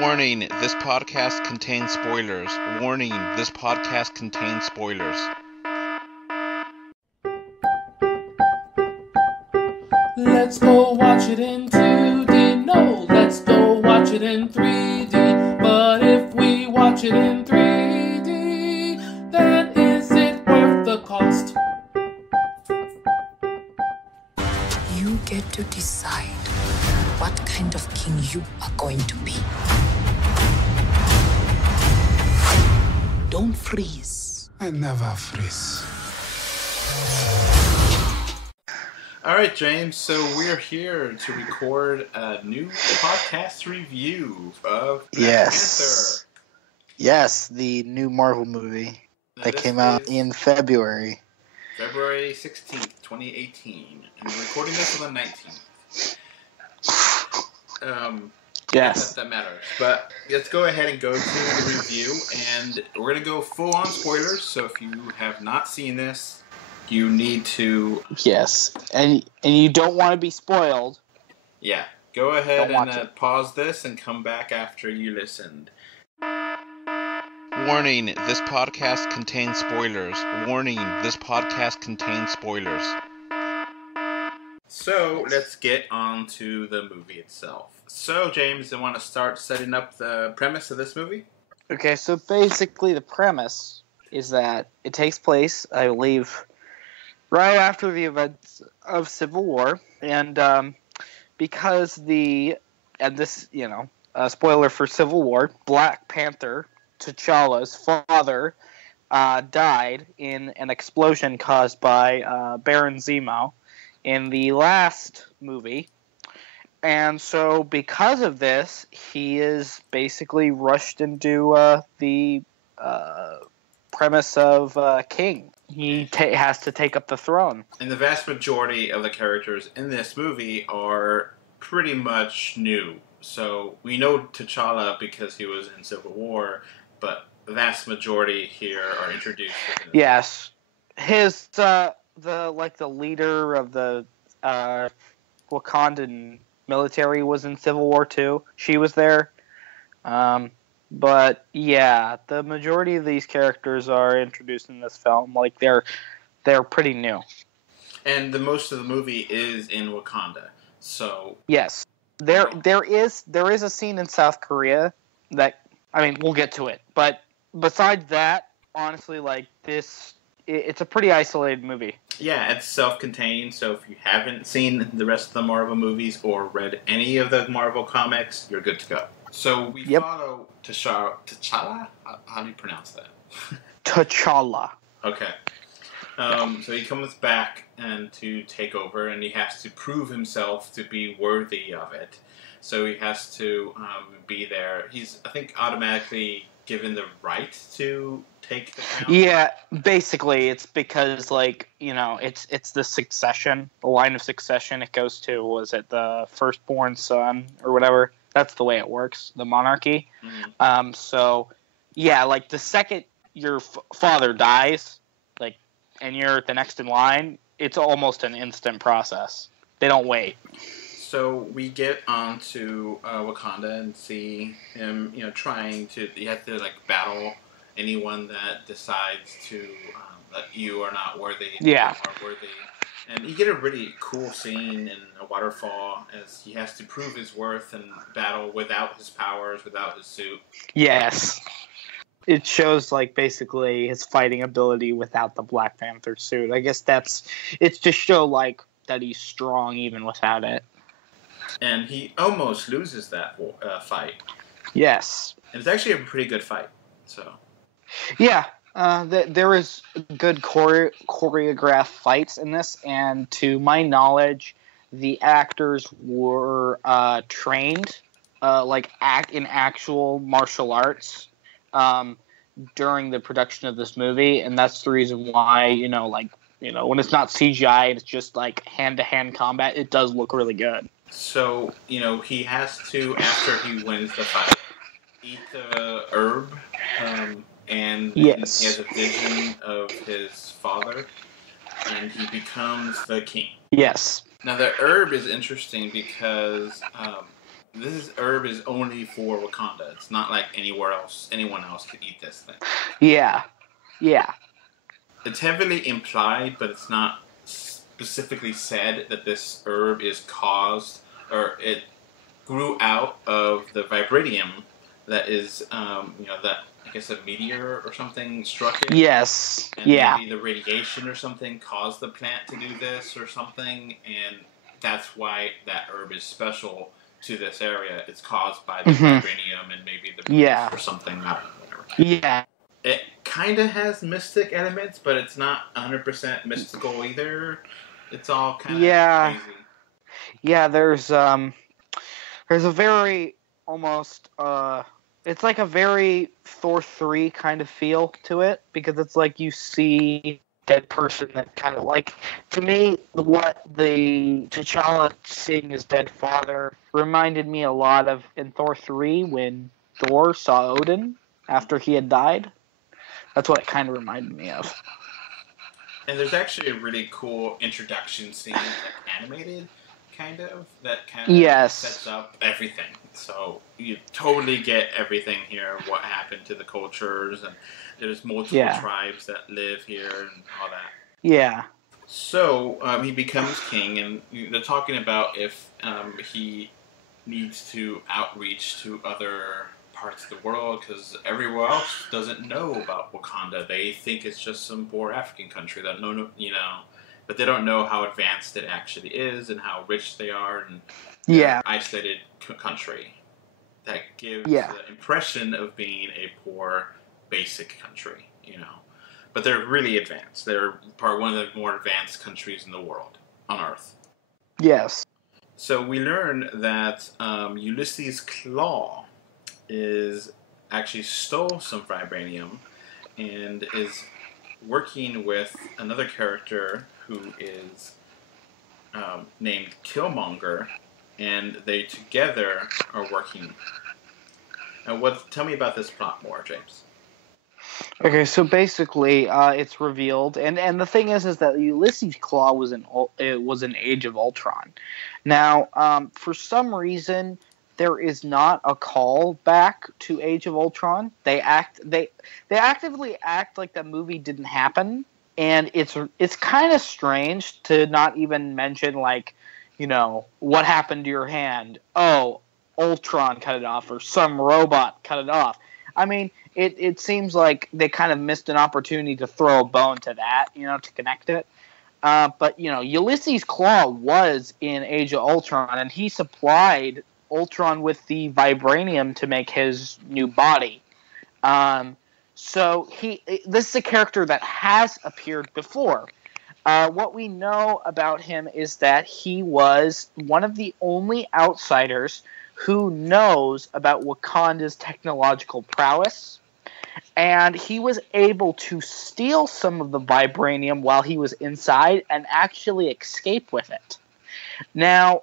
Warning, this podcast contains spoilers. Warning, this podcast contains spoilers. Let's go watch it in 2D. No, let's go watch it in 3D. But if we watch it in 3D, then is it worth the cost? You get to decide what kind of king you are going to be. Don't freeze. I never freeze. All right, James, so we're here to record a new podcast review of Black Panther. Yes, the new Marvel movie that came out in February. February 16th, 2018. And we're recording this on the 19th. Yes. That matters. But let's go ahead and go to the review, and we're going to go full-on spoilers, so if you have not seen this, you need to... Yes, and you don't want to be spoiled. Yeah, go ahead and pause this and come back after you listened. Warning, this podcast contains spoilers. Warning, this podcast contains spoilers. So, let's get on to the movie itself. So, James, I want to start setting up the premise of this movie? Okay, so basically the premise is that it takes place, I believe, right after the events of Civil War, and because spoiler for Civil War, Black Panther, T'Challa's father, died in an explosion caused by Baron Zemo in the last movie. And so because of this, he is basically rushed into the premise of king. He has to take up the throne. And the vast majority of the characters in this movie are pretty much new. So we know T'Challa because he was in Civil War, but the vast majority here are introduced. Yes. His the leader of the Wakandan military was in Civil War too. She was there. But yeah, the majority of these characters are introduced in this film. Like they're pretty new. And the most of the movie is in Wakanda. So yes, there is a scene in South Korea that, I mean, we'll get to it. But besides that, honestly, like it's a pretty isolated movie. Yeah, it's self-contained, so if you haven't seen the rest of the Marvel movies or read any of the Marvel comics, you're good to go. So we follow T'Challa? How do you pronounce that? T'Challa. Okay. So he comes back and to take over, and he has to prove himself to be worthy of it. So he has to be there. He's, I think, automatically given the right to take the crown. Yeah, basically, it's because, it's the succession, the line of succession it goes to. Was it the firstborn son or whatever? That's the way it works, the monarchy. Mm-hmm. So, yeah, the second your father dies, and you're the next in line, it's almost an instant process. They don't wait. So we get onto Wakanda and see him, trying to. You have to battle anyone that decides to that you are not worthy. Yeah. You are worthy. And you get a really cool scene in a waterfall as he has to prove his worth and battle without his powers, without his suit. Yes. It shows, basically his fighting ability without the Black Panther suit. I guess it's to show, that he's strong even without it. And he almost loses that fight. Yes. And it's actually a pretty good fight, so. Yeah. There is good choreographed fights in this, and to my knowledge, the actors were trained, in actual martial arts, during the production of this movie, and that's the reason why when it's not CGI, it's just hand-to-hand combat. It does look really good. So he has to, after he wins the fight, eat the herb. And yes. He has a vision of his father, and he becomes the king. Yes. Now, the herb is interesting because This herb is only for Wakanda. It's not like anyone else could eat this thing. Yeah. It's heavily implied, but it's not specifically said that this herb is caused, or it grew out of the vibranium that is, that I guess a meteor or something struck it. Yes. And maybe the radiation or something caused the plant to do this or something, and that's why that herb is special to this area. It's caused by the vibranium and maybe the or something. I don't know, whatever. Yeah. It kind of has mystic elements, but it's not 100% mystical either. It's all kind of crazy. Yeah, there's a very almost it's like a very Thor 3 kind of feel to it, because it's like you see a dead person that kind of like, to me, what the T'Challa seeing his dead father reminded me a lot of in Thor 3 when Thor saw Odin after he had died. That's what it kind of reminded me of. And there's actually a really cool introduction scene, like animated, kind of, that kind of sets up everything. So you totally get everything here, what happened to the cultures, and there's multiple tribes that live here and all that. Yeah. So he becomes king, and they're talking about if he needs to outreach to other parts of the world, because everywhere else doesn't know about Wakanda. They think it's just some poor African country that but they don't know how advanced it actually is and how rich they are, and isolated country that gives the impression of being a poor, basic country, But they're really advanced. They're one of the more advanced countries in the world, on Earth. Yes. So we learn that Ulysses Claw stole some vibranium and is working with another character who is named Killmonger, and they together are working. Tell me about this plot more, James. Okay, so basically, it's revealed, and the thing is that Ulysses Claw was in Age of Ultron. Now, for some reason, there is not a call back to Age of Ultron. They actively act like that movie didn't happen, and it's kind of strange to not even mention, like, what happened to your hand? Oh, Ultron cut it off, or some robot cut it off. I mean, it seems like they kind of missed an opportunity to throw a bone to that, to connect it. But Ulysses Claw was in Age of Ultron, and he supplied Ultron with the vibranium to make his new body. So this is a character that has appeared before. What we know about him is that he was one of the only outsiders who knows about Wakanda's technological prowess, and he was able to steal some of the vibranium while he was inside and actually escape with it. Now,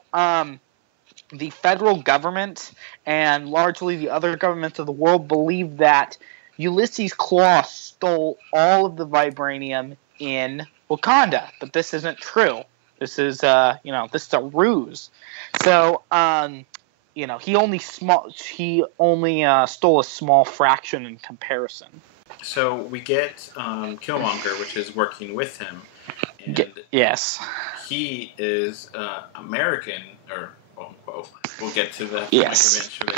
the federal government and largely the other governments of the world believe that Ulysses Claw stole all of the vibranium in Wakanda, but this isn't true. This is, this is a ruse. So, he only stole a small fraction in comparison. So we get Killmonger, which is working with him. And yes. He is American, or we'll get to that eventually.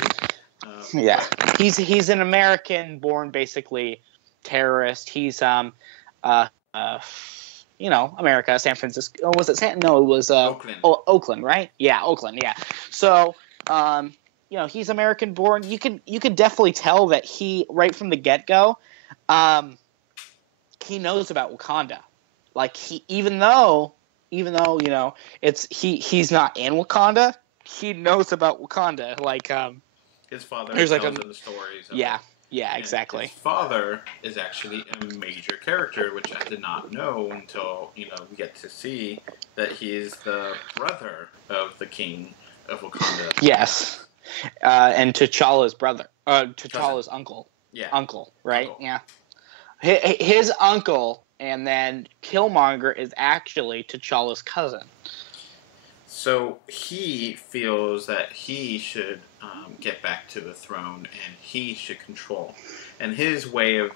He's an American-born, basically, terrorist. He's America, San Francisco. Was it No, it was Oakland. Oakland, right? Yeah, Oakland. Yeah. So, he's American-born. You could definitely tell that he, right from the get-go, he knows about Wakanda. Like, even though he's not in Wakanda, he knows about Wakanda. Like, his father tells him the stories. Yeah, exactly. His father is actually a major character, which I did not know until, we get to see that he is the brother of the king of Wakanda. Yes. And T'Challa's brother. T'Challa's uncle. Yeah. Uncle, right? Uncle. Yeah. His uncle, and then Killmonger is actually T'Challa's cousin. So he feels that he should get back to the throne and he should control. And his way of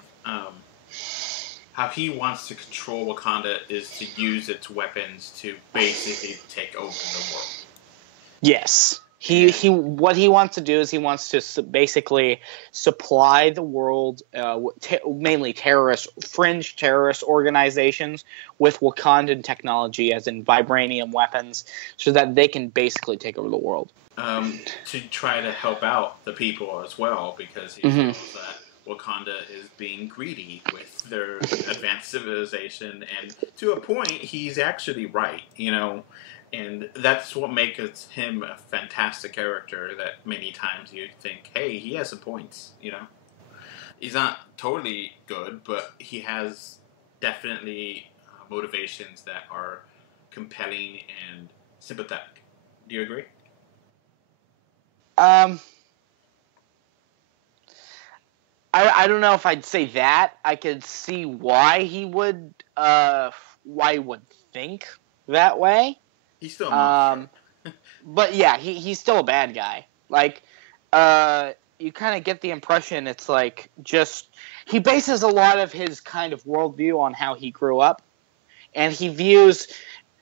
how he wants to control Wakanda is to use its weapons to basically take over the world. Yes. What he wants to do is he wants to basically supply the world, mainly fringe terrorist organizations, with Wakandan technology, as in vibranium weapons, so that they can basically take over the world. To try to help out the people as well, because he feels that Wakanda is being greedy with their advanced civilization, and to a point, he's actually right, you know. And that's what makes him a fantastic character, that many times you think, hey, he has some points, you know. He's not totally good, but he has definitely motivations that are compelling and sympathetic. Do you agree? I don't know if I'd say that. I could see why he would think that way. He's still a monster. But yeah, he's still a bad guy. Like, you kind of get the impression it's like just he bases a lot of his kind of worldview on how he grew up, and he views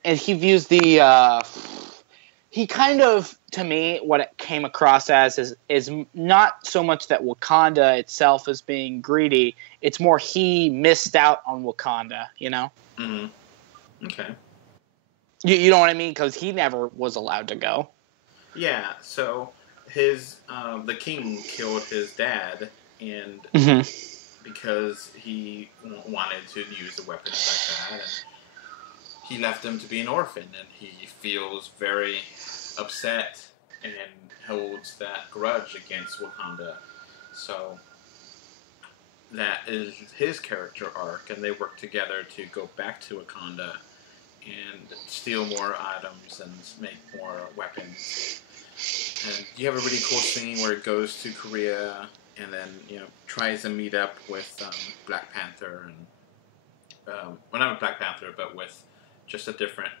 the he kind of, to me, what it came across as is not so much that Wakanda itself is being greedy. It's more he missed out on Wakanda, you know? Mm-hmm. Okay. You know what I mean? Because he never was allowed to go. Yeah, so the king killed his dad, and because he wanted to use the weapons like that, and he left him to be an orphan, and he feels very upset and holds that grudge against Wakanda. So that is his character arc, and they work together to go back to Wakanda and steal more items and make more weapons. And you have a really cool scene where it goes to Korea and then, you know, tries to meet up with Black Panther and well, not with Black Panther, but with just a different,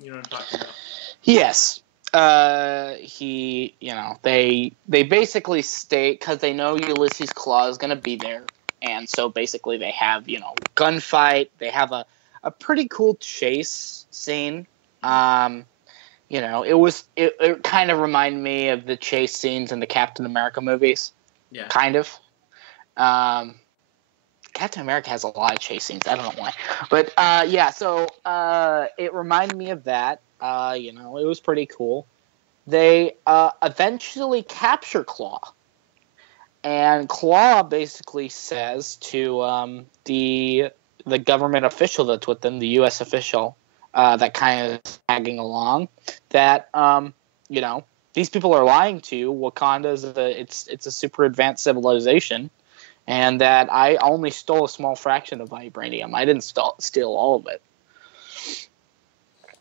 you know what I'm talking about? Yes. They basically state, because they know Ulysses Claw is going to be there, and so basically they have, you know, gunfight. They have a pretty cool chase scene. You know, it kind of reminded me of the chase scenes in the Captain America movies. Yeah. Kind of. Captain America has a lot of chase scenes. I don't know why. But, yeah, so it reminded me of that. You know, it was pretty cool. They eventually capture Claw. And Claw basically says to the government official that's with them, the U.S. official, that kind of is tagging along, that, you know, these people are lying to you. Wakanda it's a super advanced civilization, and that I only stole a small fraction of vibranium. I didn't steal all of it.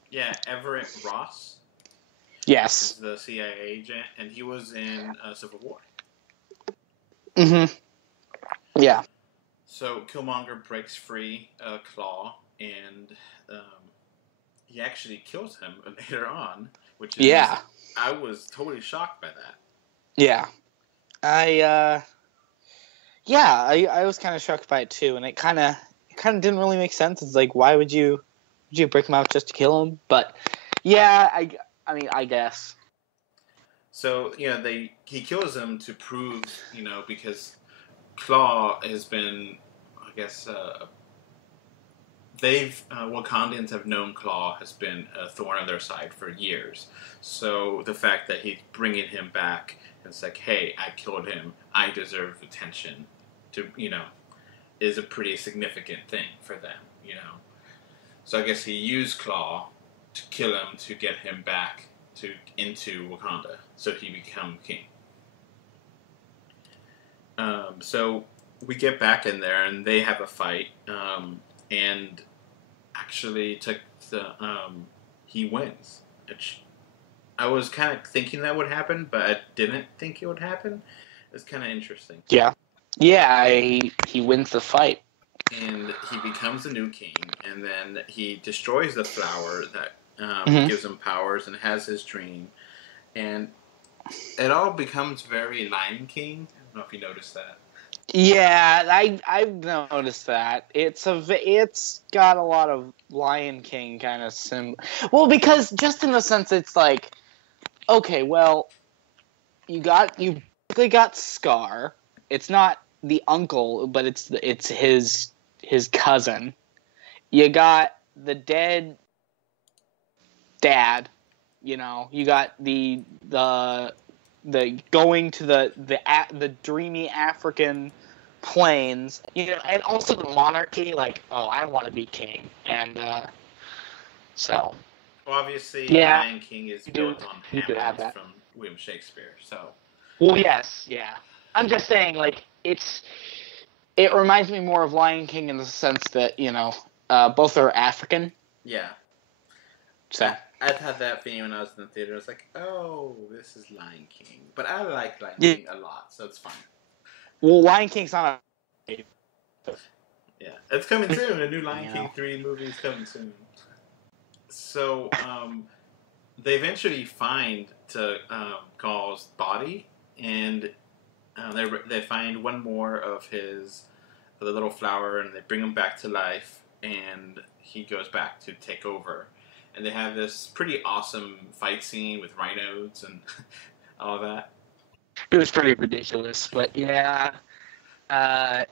Yeah, Everett Ross. Yes. Is the CIA agent, and he was in Civil War. Mm-hmm. Yeah. So Killmonger breaks free Claw, and he actually kills him later on, which is, I was totally shocked by that. Yeah. I was kind of shocked by it too, and it kind of didn't really make sense. It's like, why would you break him out just to kill him? But yeah, I mean, I guess. So, you know, he kills him to prove, you know, because Claw has been, I guess, Wakandans have known Claw has been a thorn on their side for years. So the fact that he's bringing him back, it's like, hey, I killed him, I deserve attention, to, you know, is a pretty significant thing for them, you know. So I guess he used Claw to kill him to get him back into Wakanda, so he become king. So we get back in there, and they have a fight, and actually he wins. I was kind of thinking that would happen, but I didn't think it would happen. It's kind of interesting. Yeah, he wins the fight. And he becomes a new king, and then he destroys the flower that gives him powers and has his dream. And it all becomes very Lion King. I don't know if you noticed that. Yeah, I've noticed that. It's got a lot of Lion King kind of well, because just in the sense it's like, okay, well, you basically got Scar. It's not the uncle, but it's his cousin. You got the dead dad. You know, you got the going to the dreamy African plains, you know, and also the monarchy. Like, oh, I want to be king, and so. Well, obviously, Yeah, Lion King is built on Hamlet from William Shakespeare. So. Well, yes, yeah. I'm just saying, like, it reminds me more of Lion King in the sense that, you know, both are African. Yeah. So. I had that feeling when I was in the theater. I was like, oh, this is Lion King. But I like Lion King a lot, so it's fine. Well, Lion King's not a... Yeah, it's coming soon. A new Lion King 3 movie is coming soon. So, they eventually find Gaul's body, and they find one more of the little flower, and they bring him back to life, and he goes back to take over. And they have this pretty awesome fight scene with rhinos and all that. It was pretty ridiculous, but yeah. I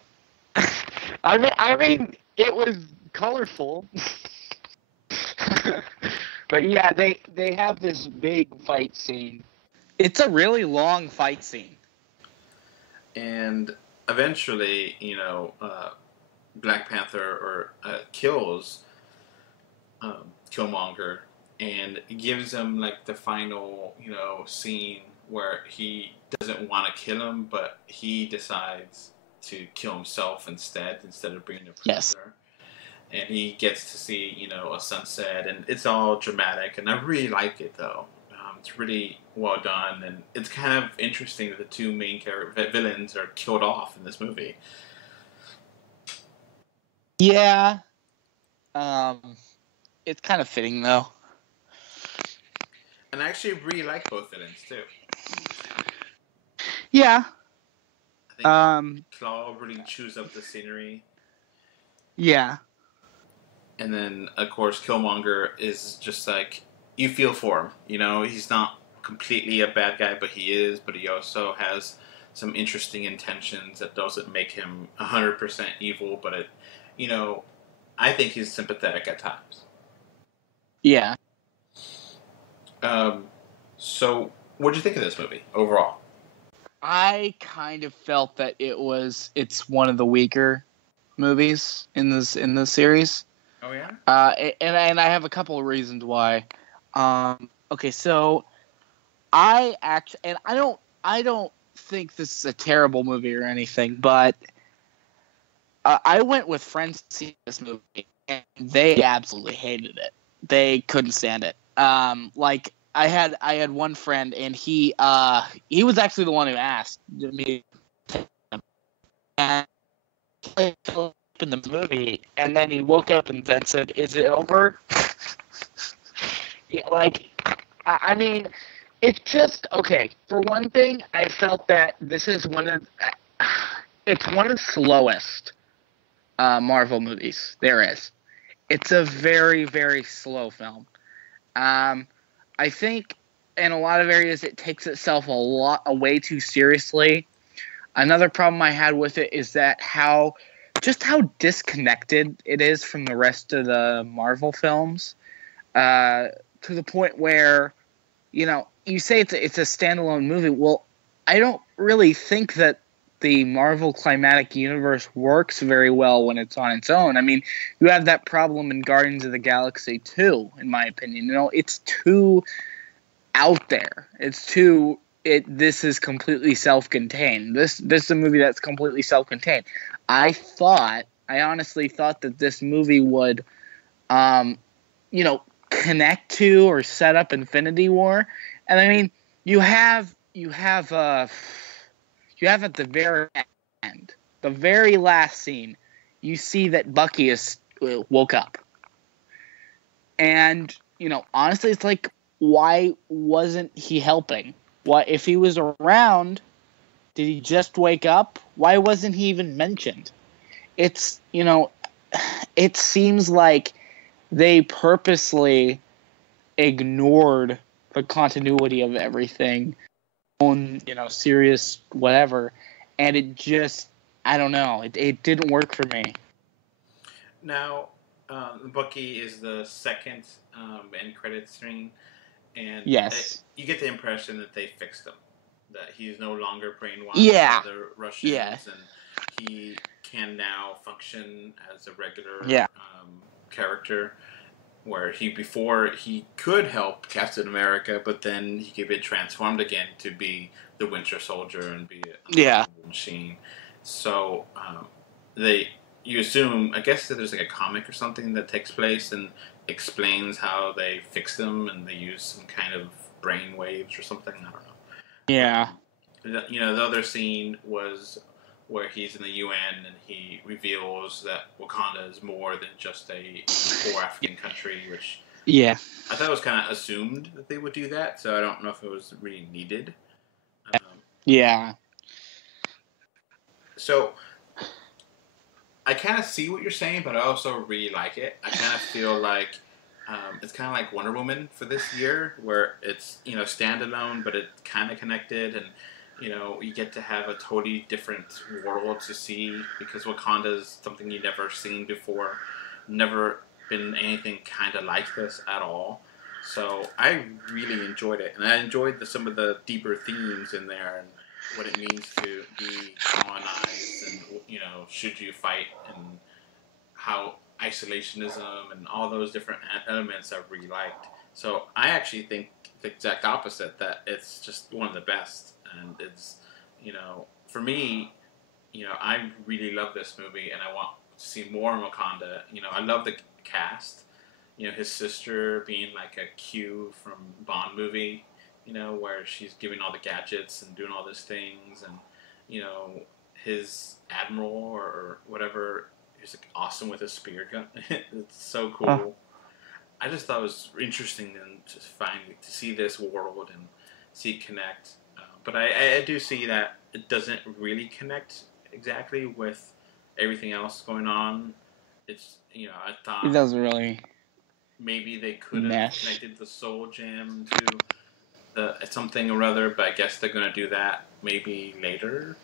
mean, it was colorful. But yeah, they have this big fight scene. It's a really long fight scene. And eventually, you know, Black Panther kills Killmonger and gives him like the final, you know, scene where he doesn't want to kill him, but he decides to kill himself instead of bringing a prisoner. Yes. And he gets to see, you know, a sunset, and it's all dramatic, and I really like it though. It's really well done, and it's kind of interesting that the two main villains are killed off in this movie. Yeah. It's kind of fitting, though. And I actually really like both villains, too. Yeah. I think Claw really chews up the scenery. Yeah. And then, of course, Killmonger is just like, you feel for him. You know, he's not completely a bad guy, but he is. But he also has some interesting intentions that doesn't make him 100% evil. But, you know, I think he's sympathetic at times. Yeah. So, what did you think of this movie overall? I kind of felt that it's one of the weaker movies in this series. Oh yeah. And I have a couple of reasons why. Okay, so I don't think this is a terrible movie or anything, but I went with friends to see this movie, and they absolutely hated it. They couldn't stand it. Like I had one friend, and he was actually the one who asked me, and he fell asleep in the movie, and then he woke up and then said, "Is it over?" Yeah, like, I mean, it's just okay. For one thing, I felt that this is one of the slowest Marvel movies there is. It's a very, very slow film. I think in a lot of areas it takes itself way too seriously. Another problem I had with it is that how disconnected it is from the rest of the Marvel films, to the point where, you know, you say it's a standalone movie. Well, I don't really think that the Marvel Climatic Universe works very well when it's on its own. I mean, you have that problem in Guardians of the Galaxy 2, in my opinion. You know, it's too out there. This is completely self-contained. This is a movie that's completely self-contained. I honestly thought that this movie would, you know, connect to or set up Infinity War. And I mean, you have at the very end, the very last scene, you see that Bucky is woke up. And, honestly, it's like, why wasn't he helping? Why, if he was around, did he just wake up? Why wasn't he even mentioned? It's, it seems like they purposely ignored the continuity of everything, serious whatever, and it just, I don't know, it didn't work for me. Now, Bucky is the second end credits scene, and yes, you get the impression that they fixed him, that he's no longer brainwashed Yeah. by the Russians, Yeah. and he can now function as a regular Yeah. Character, where before he could help Captain America, but then he could get transformed again to be the Winter Soldier and be a machine. So you assume, I guess, that there's like a comic or something that takes place and explains how they fixed him, and they use some kind of brain waves or something. I don't know. Yeah. The other scene was where he's in the UN and he reveals that Wakanda is more than just a poor African country, which Yeah. I thought it was kind of assumed that they would do that, so I don't know if it was really needed. Yeah. So I kind of see what you're saying, but I also really like it. I kind of feel like it's kind of like Wonder Woman for this year, where it's standalone, but it's kind of connected, and you get to have a totally different world to see, because Wakanda is something you've never seen before, never been anything kind of like this at all. So I really enjoyed it, and I enjoyed some of the deeper themes in there, and what it means to be colonized, and should you fight, and how isolationism and all those different elements I really liked. So I actually think the exact opposite, that it's just one of the best, and it's for me, I really love this movie, and I want to see more in Wakanda. I love the cast. His sister being like a Q from Bond movie, where she's giving all the gadgets and doing all these things, and his admiral or whatever, he's like awesome with his spear gun. It's so cool. Huh. I just thought it was interesting to see this world and see it connect. But I do see that it doesn't really connect exactly with everything else going on. It's I thought It doesn't really. maybe they could have Mesh. connected the Soul Gem to something or other, but I guess they're gonna do that maybe later.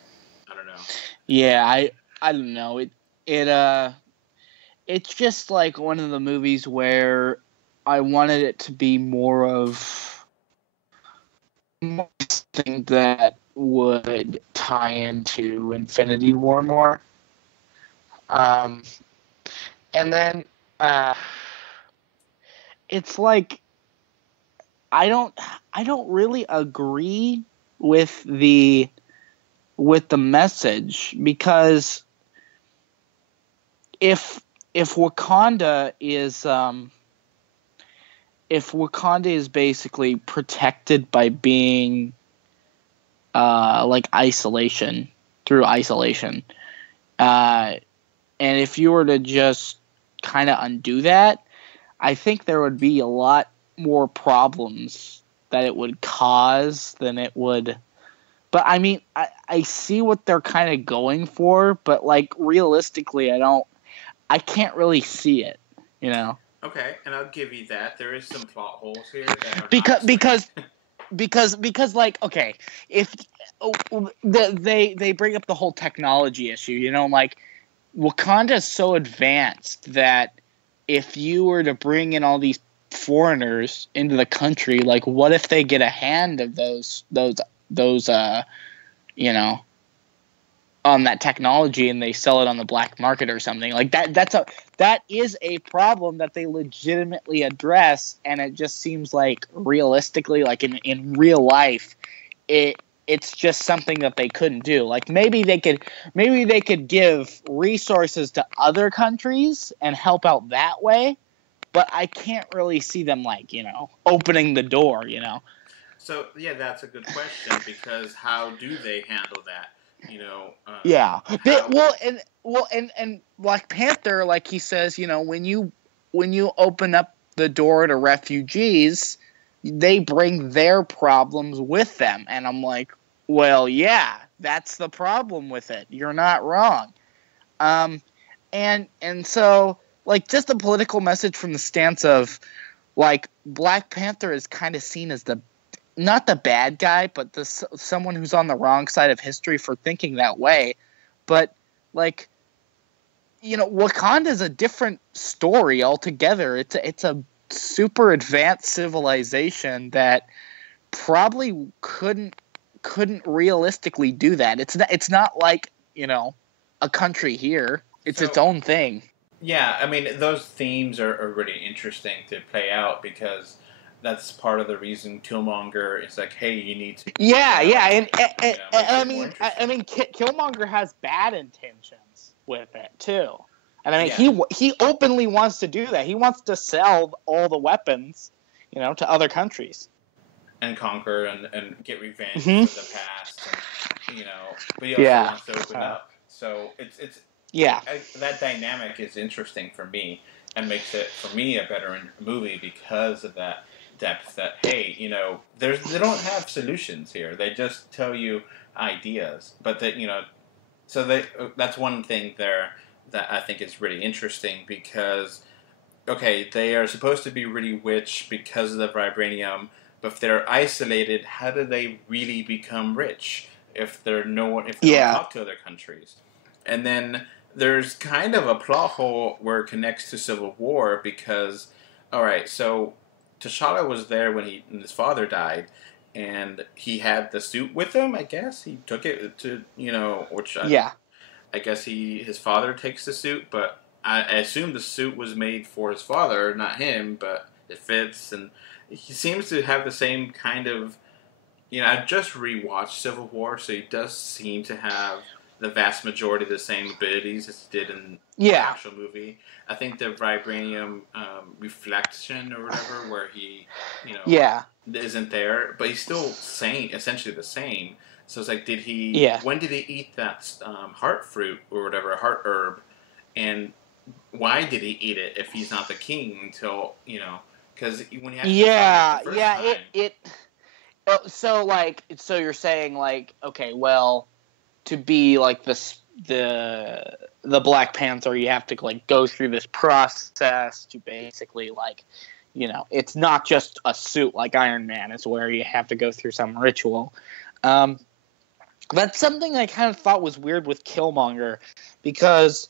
I don't know. Yeah, I don't know. It's just like one of the movies where I wanted it to be more of something that would tie into Infinity War more. And then it's like I don't really agree with the message, because if Wakanda is basically protected by being like isolation, and if you were to just kind of undo that, I think there would be a lot more problems that it would cause than it would. But I mean, I see what they're kind of going for, but like realistically, I can't really see it, Okay, and I'll give you that. There is some plot holes here that are because like, okay, if they bring up the whole technology issue, like Wakanda is so advanced that if you were to bring in all these foreigners into the country, like what if they get a hand of those on that technology and they sell it on the black market or something like that? That is a problem that they legitimately address, and it just seems like realistically, like in real life, it's just something that they couldn't do. Like maybe they could give resources to other countries and help out that way, but I can't really see them like, opening the door, So yeah, that's a good question, because how do they handle that? Yeah. And Black Panther, like he says, when you open up the door to refugees, they bring their problems with them. And I'm like, well, yeah, that's the problem with it. You're not wrong. And so, like, just a political message from the stance of, like, Black Panther is kind of seen as not the bad guy, but someone who's on the wrong side of history for thinking that way. But, like, Wakanda's a different story altogether. It's a super advanced civilization that probably couldn't realistically do that. It's not like, a country here. It's its own thing. Yeah, I mean, those themes are really interesting to play out because that's part of the reason Killmonger is like, hey, you need to. Yeah, and I mean, Killmonger has bad intentions with it too, and I mean, he openly wants to do that. He wants to sell all the weapons, to other countries, and conquer and get revenge for the past, and, but he also wants to open up. So it's that dynamic is interesting for me and makes it for me a better movie because of that depth. That hey, they don't have solutions here. They just tell you ideas, but that so that's one thing there that I think is really interesting because they are supposed to be really rich because of the vibranium, but if they're isolated, how do they really become rich if they don't talk to other countries? And then there's kind of a plot hole where it connects to Civil War because, so T'Challa was there when his father died, and he had the suit with him, I guess. He took it to, I guess his father takes the suit, but I assume the suit was made for his father, not him, but it fits, and he seems to have the same kind of, I just rewatched Civil War, so he does seem to have the vast majority of the same abilities as he did in the actual movie. I think the vibranium reflection or whatever, where he, isn't there, but he's still essentially the same. So it's like, when did he eat that heart fruit or whatever, heart herb, and why did he eat it if he's not the king until, because when he had to fight it the first time. So you're saying, like, okay, well, to be like the Black Panther, you have to like go through this process to basically like, it's not just a suit like Iron Man. It's where you have to go through some ritual. That's something I kind of thought was weird with Killmonger because,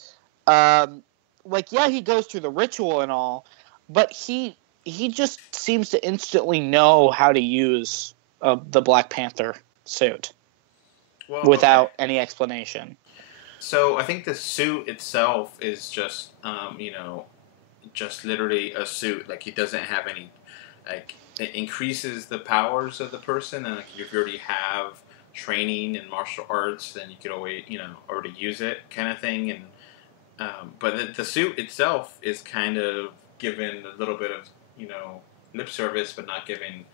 he goes through the ritual and all, but he just seems to instantly know how to use the Black Panther suit. Without any explanation. So I think the suit itself is just, just literally a suit. Like, he doesn't have any, like, it increases the powers of the person. And like, if you already have training in martial arts, then you could always, already use it kind of thing. And, but the suit itself is kind of given a little bit of, lip service, but not giving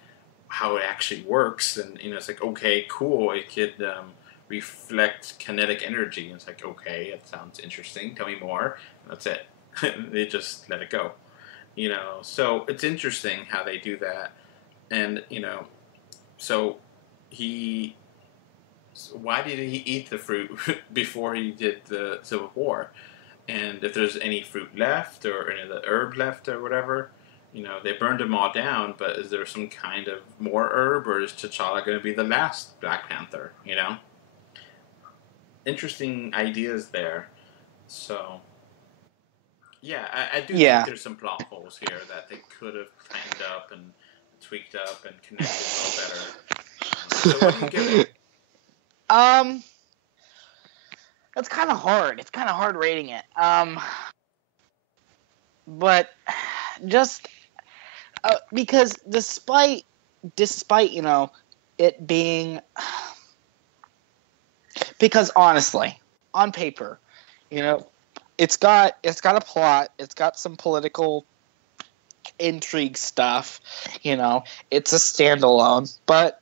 how it actually works. And, it's like, okay, cool. It could, reflect kinetic energy. And it's like, okay, that sounds interesting. Tell me more. And that's it. They just let it go. So it's interesting how they do that. And, so why did he eat the fruit before he did the Civil War? And if there's any fruit left or any of the herb left or whatever, they burned them all down, but is there some kind of more herb, or is T'Challa going to be the last Black Panther, Interesting ideas there. So, I do think there's some plot holes here that they could have tightened up and tweaked up and connected a little better. So what do you give it? That's kind of hard. It's kind of hard rating it. But just because despite it being, because honestly, on paper, it's got a plot, it's got some political intrigue stuff, it's a standalone, but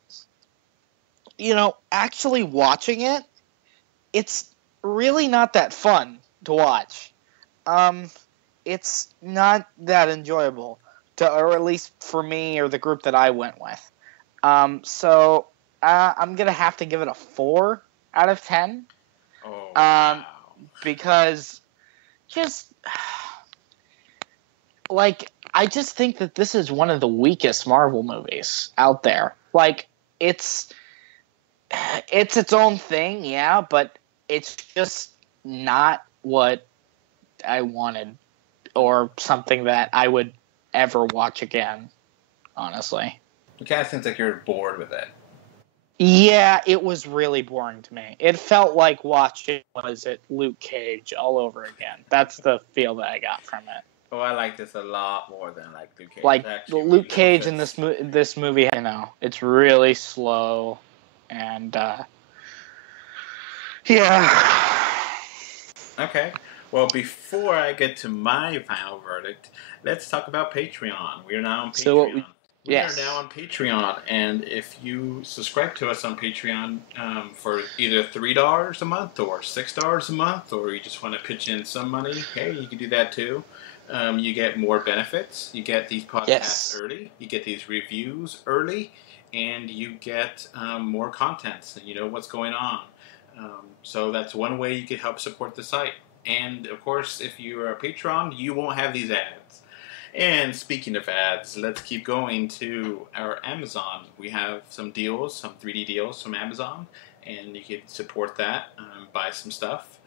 actually watching it, it's really not that fun to watch. It's not that enjoyable. or at least for me or the group that I went with. So I'm gonna have to give it a 4 out of 10. Oh, wow. Because just like I just think that this is one of the weakest Marvel movies out there. Like it's its own thing, yeah, but it's just not what I wanted or something that I would ever watch again, honestly. It kind of seems like you're bored with it. Yeah, it was really boring to me. It felt like watching Luke Cage all over again. That's the feel that I got from it. Oh, I like this a lot more than like Luke Cage. Like Actually, Luke Cage in this movie, it's really slow, and yeah. Okay. Well, before I get to my final verdict, let's talk about Patreon. We are now on Patreon. We are now on Patreon, and if you subscribe to us on Patreon for either $3 a month or $6 a month, or you just want to pitch in some money, hey, you can do that too. You get more benefits. You get these podcasts early. You get these reviews early, and you get more content, so you know what's going on. So that's one way you can help support the site. And, of course, if you are a patron, you won't have these ads. And speaking of ads, let's keep going to our Amazon. We have some deals, some 3D deals from Amazon, and you can support that, buy some stuff.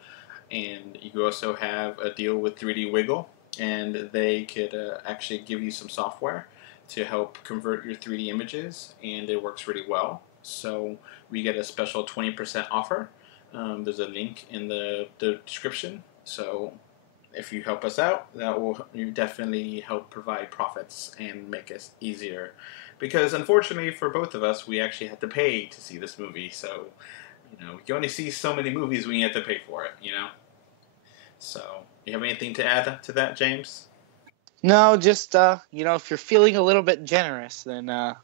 And you also have a deal with 3D Wiggle, and they could actually give you some software to help convert your 3D images, and it works really well. So we get a special 20% offer. There's a link in the description. So if you help us out, that will definitely help provide profits and make us easier. Because unfortunately for both of us, we actually had to pay to see this movie. So, you only see so many movies when you have to pay for it, So, you have anything to add to that, James? No, just, if you're feeling a little bit generous, then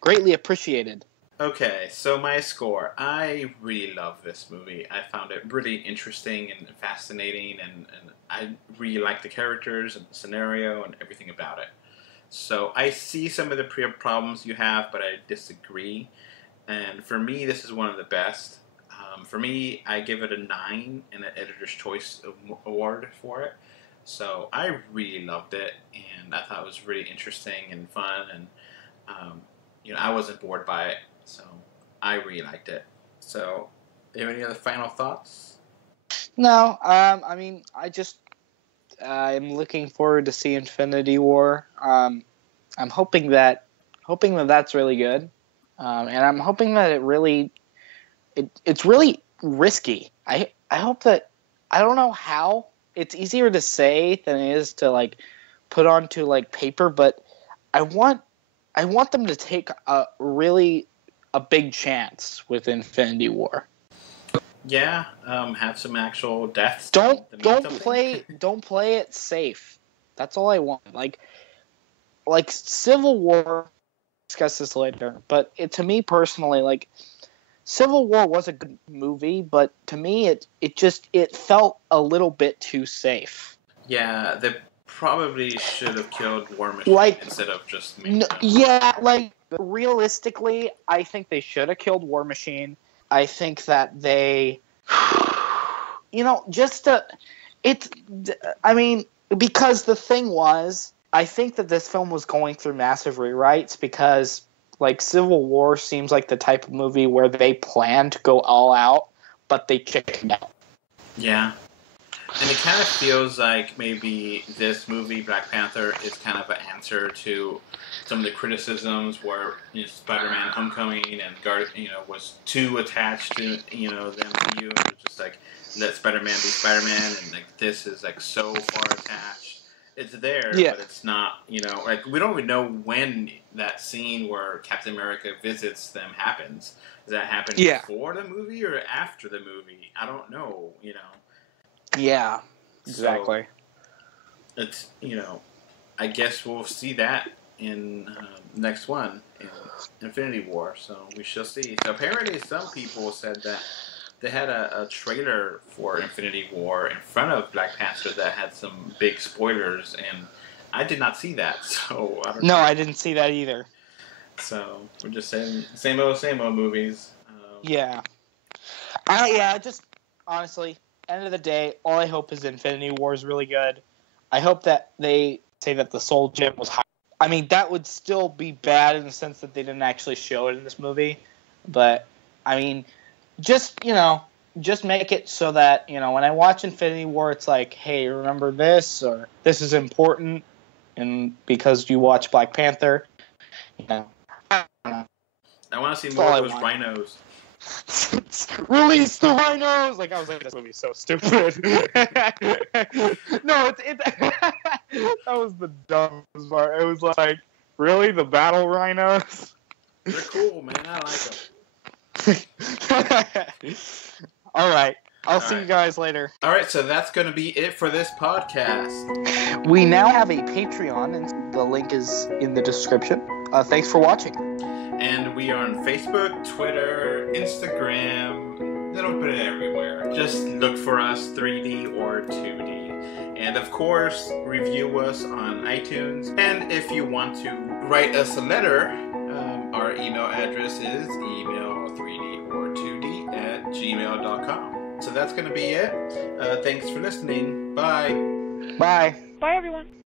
greatly appreciated. Okay, so my score. I really love this movie. I found it really interesting and fascinating, and I really like the characters and the scenario and everything about it. So I see some of the problems you have, but I disagree. And for me, this is one of the best. For me, I give it a 9 and an Editor's Choice Award for it. So I really loved it, and I thought it was really interesting and fun, and I wasn't bored by it. So, I really liked it. So, do you have any other final thoughts? No, I'm looking forward to see Infinity War. I'm hoping that that's really good. And I'm hoping that it's really risky. I hope that, I don't know how, it's easier to say than it is to, put onto, paper, but I want them to take a big chance with Infinity War. Yeah, have some actual deaths. Don't play it safe. That's all I want. Like Civil War. Discuss this later, but to me personally, Civil War was a good movie, but to me it felt a little bit too safe. Yeah, they probably should have killed War Machine instead of just realistically, I think they should have killed War Machine. I think that they, because the thing was, I think that this film was going through massive rewrites because, Civil War seems like the type of movie where they plan to go all out, but they chickened out. Yeah. And it kind of feels like maybe this movie, Black Panther, is kind of an answer to some of the criticisms where Spider-Man: Homecoming and was too attached to the MCU, and was just let Spider-Man be Spider-Man, and this is so far attached. It's there, but it's not. We don't even know when that scene where Captain America visits them happens. Does that happen before the movie or after the movie? I don't know. Yeah, exactly. So it's, I guess we'll see that in next one, in Infinity War, so we shall see. So apparently some people said that they had a trailer for Infinity War in front of Black Panther that had some big spoilers, and I did not see that, so I don't No, know. I didn't see that either. So we're just saying same old movies. Yeah. Just honestly, end of the day, all I hope is Infinity War is really good. I hope that they say that the Soul Gem was high. I mean, that would still be bad in the sense that they didn't actually show it in this movie. But, I mean, just make it so that, when I watch Infinity War, it's like, hey, remember this, or this is important, and because you watch Black Panther, I don't know. I want to see That's more all of I those want. rhinos. Release the rhinos! Like, I was like, this movie's so stupid. No, it's that was the dumbest part. It was like, really? The battle rhinos? They're cool, man. I like them. All right. I'll see you guys later. All right, so that's going to be it for this podcast. We now have a Patreon, and the link is in the description. Thanks for watching. And we are on Facebook, Twitter, Instagram. They don't put it everywhere. Just look for us, 3D or 2D. And of course, review us on iTunes. And if you want to write us a letter, our email address is email3dortwo2d@gmail.com. So that's going to be it. Thanks for listening. Bye. Bye. Bye, everyone.